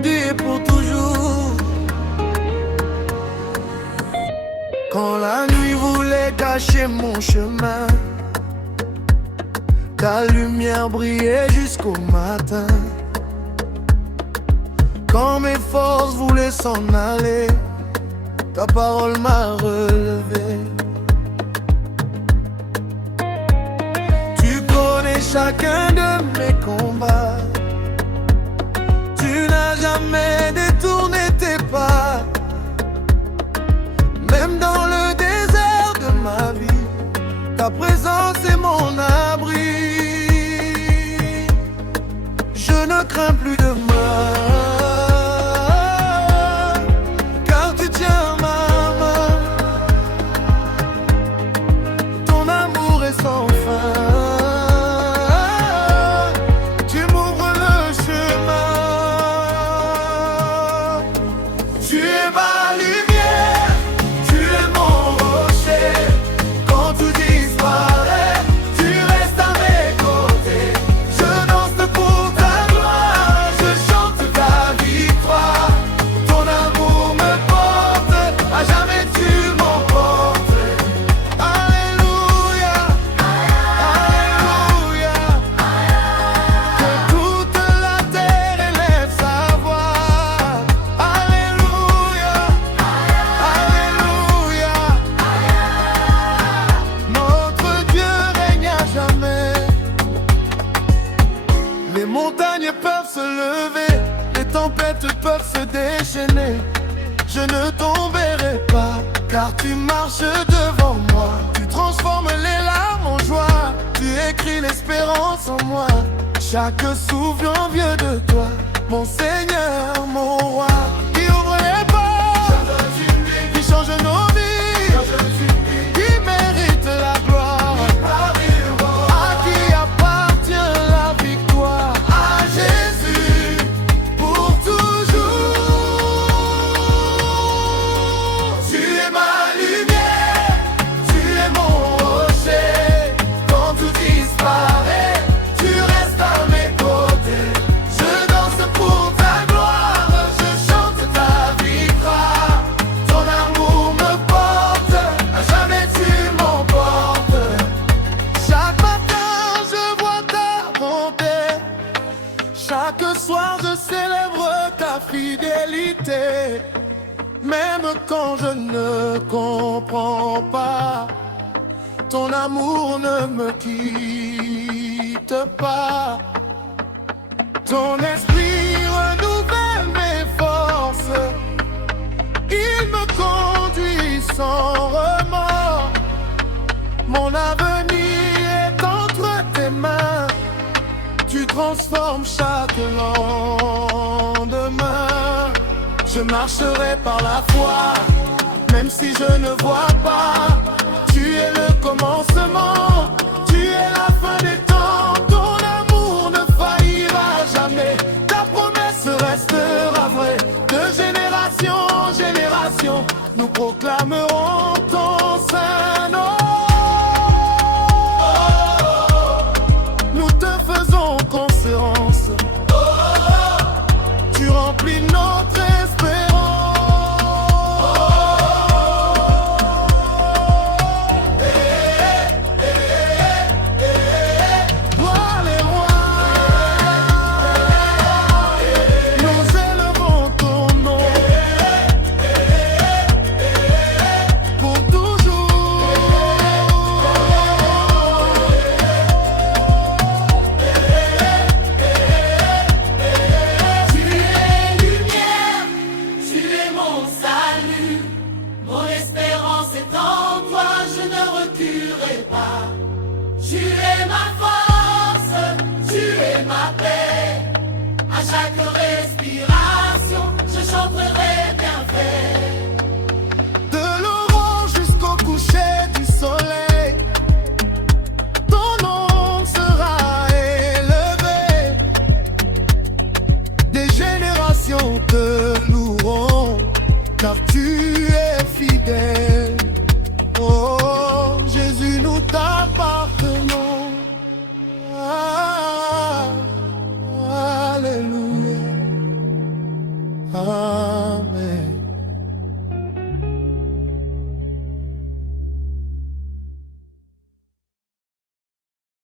aujourd'hui et pour toujours. Quand la nuit voulait cacher mon chemin, ta lumière brillait jusqu'au matin. Quand mes forces voulaient s'en aller, ta parole m'a relevé. Tu connais chacun de mes combats. Tu n'as jamais détourné tes pas. Même dans le désert de ma vie, ta présence est mon abri. Je ne crains plus de mal. Sans fin, tu m'ouvres le chemin. Tu es ma lumière, tu es mon rocher. Quand tout disparaît, tu restes à mes côtés. Je danse pour ta gloire, je chante ta victoire. Ton amour me porte, à jamais tu m'emportes. Les montagnes peuvent se lever, les tempêtes peuvent se déchaîner. Je ne tomberai pas, car tu marches devant moi. Tu transformes les larmes en joie, tu écris l'espérance en moi. Chaque souffle en vient de toi, mon Seigneur, mon roi. Qui ouvre les portes, qui change nos vies, qui mérite la gloire. Chaque soir je célèbre ta fidélité. Même quand je ne comprends pas, ton amour ne me quitte pas. Ton esprit renouvelle mes forces, il me conduit sans remords. Mon avenir est entre tes mains. Tu transformes chaque lendemain. Je marcherai par la foi, même si je ne vois pas. Tu es le commencement, tu es la fin des temps. Ton amour ne faillira jamais, ta promesse restera vraie. De génération en génération, nous proclamerons ton saint nom. Tu remplis notre espérance. Toi les rois, nous élevons ton nom pour toujours. Tu es ma force, tu es ma paix. À chaque respiration, je chanterai bienfait. De l'aurore jusqu'au coucher du soleil, ton nom sera élevé. Des générations te loueront, car tu